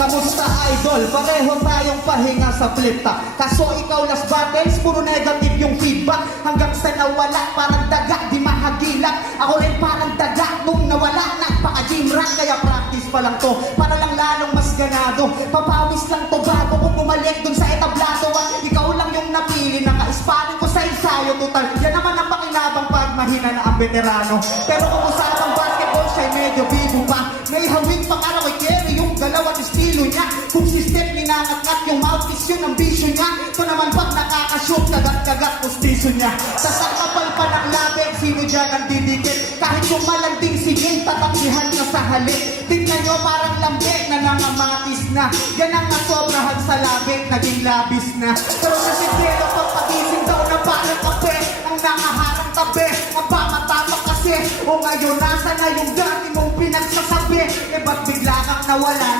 Kamusta idol? Pareho tayong pahinga sa flipta. Kaso ikaw last battles, puro negative yung feedback. Hanggang sa nawala, parang daga, di mahagilak. Ako rin parang daga, nung nawala, nagpaka-gym rat. Kaya practice pa lang to, para lang lalong mas ganado. Papawis lang to bago kung bumalik dun sa etablado. At ikaw lang yung napili, naka-sparring ko sa ensayo. Total, yan naman ang pakinabang pag mahina na ang veterano. Pero kung usapang basketball, siya'y medyo bibo pa. May hawig pang araw ay carry yung galaw at estilo niya. Kung si Steph ninangat-ngat yung mouthpiece yun ang vision niya. Ito naman pag nakakashoot, kagat-kagat pustiso niya. Sa sakapal pa ng labig, sino dyan ang didikit? Kahit yung malanding sigil, tatakbihan na sa halik. Tingnan nyo parang lambik na nangamatis na. Yan ang nasobrahan sa labig, naging labis na. Pero sa sigilo, pagpagising daw na parang kape. Ang nakaharang tabi, ang pamatamak kasi. O ngayon, nasa na yung dati mong pinagsasabi? Eh ba't bigla kang nawala?